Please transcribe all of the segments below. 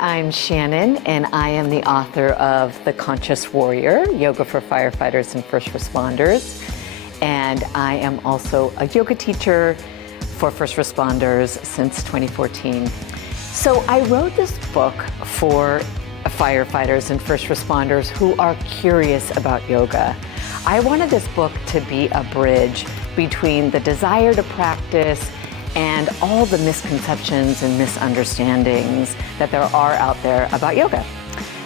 I'm Shannon, and I am the author of The Conscious Warrior, Yoga for Firefighters and First Responders. And I am also a yoga teacher for first responders since 2014. So I wrote this book for firefighters and first responders who are curious about yoga. I wanted this book to be a bridge between the desire to practice and all the misconceptions and misunderstandings that there are out there about yoga.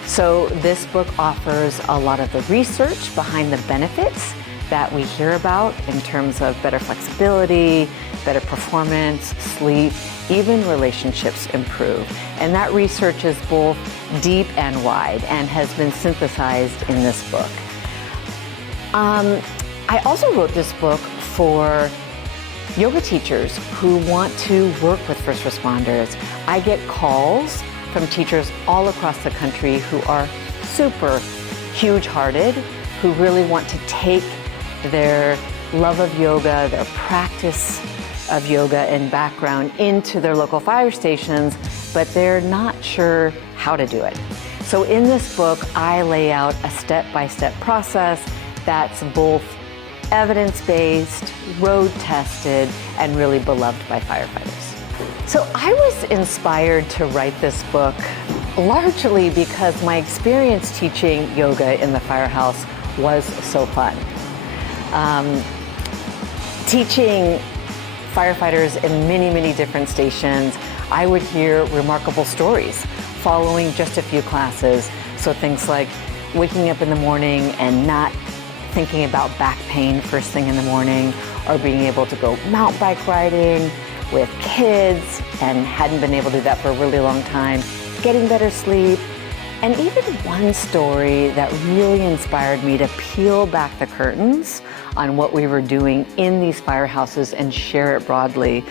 So this book offers a lot of the research behind the benefits that we hear about in terms of better flexibility, better performance, sleep, even relationships improve. And that research is both deep and wide and has been synthesized in this book. I also wrote this book for yoga teachers who want to work with first responders. I get calls from teachers all across the country who are super huge-hearted, who really want to take their love of yoga, their practice of yoga and background into their local fire stations, but they're not sure how to do it. So in this book, I lay out a step-by-step process that's both evidence-based, road-tested, and really beloved by firefighters. So I was inspired to write this book largely because my experience teaching yoga in the firehouse was so fun. Teaching firefighters in many different stations, I would hear remarkable stories following just a few classes. So things like waking up in the morning and not thinking about back pain first thing in the morning, or being able to go mountain bike riding with kids and hadn't been able to do that for a really long time, getting better sleep. And even one story that really inspired me to peel back the curtains on what we were doing in these firehouses and share it broadly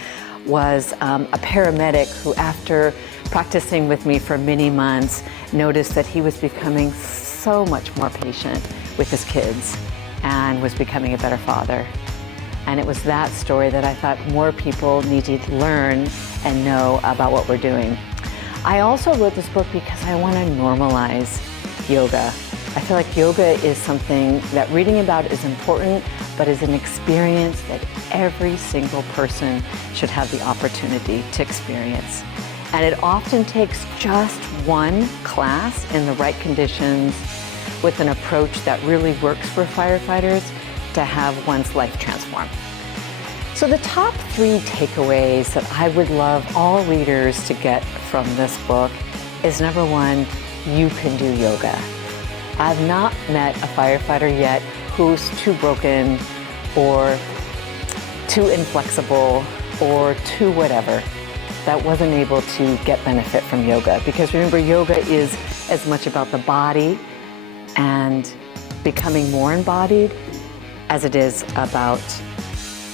was a paramedic who, after practicing with me for many months, noticed that he was becoming so much more patient with his kids and was becoming a better father. And it was that story that I thought more people needed to learn and know about what we're doing. I also wrote this book because I want to normalize yoga. I feel like yoga is something that reading about is important, but is an experience that every single person should have the opportunity to experience. And it often takes just one class in the right conditions with an approach that really works for firefighters to have one's life transformed. So the top 3 takeaways that I would love all readers to get from this book is, number 1, you can do yoga. I've not met a firefighter yet who's too broken or too inflexible or too whatever that wasn't able to get benefit from yoga. Because remember, yoga is as much about the body and becoming more embodied as it is about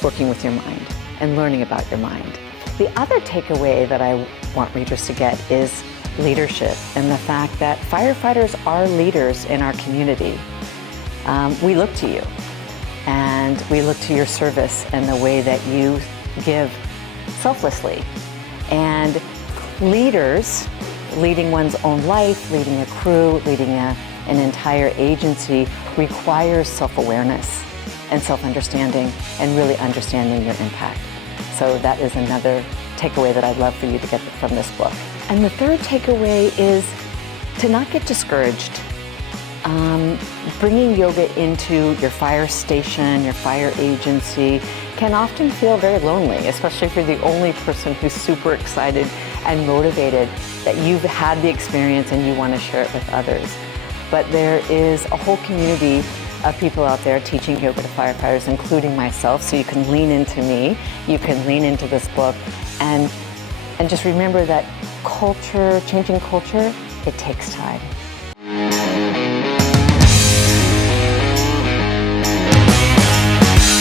working with your mind and learning about your mind. The other takeaway that I want readers to get is leadership and the fact that firefighters are leaders in our community. We look to you, and we look to your service and the way that you give selflessly. And leaders, leading one's own life, leading a crew, leading an entire agency requires self-awareness and self-understanding and really understanding your impact. So that is another takeaway that I'd love for you to get from this book. And the third takeaway is to not get discouraged. Bringing yoga into your fire station, your fire agency, can often feel very lonely, especially if you're the only person who's super excited and motivated that you've had the experience and you want to share it with others. But there is a whole community of people out there teaching yoga to firefighters, including myself, so you can lean into me, you can lean into this book, and just remember that changing culture, it takes time.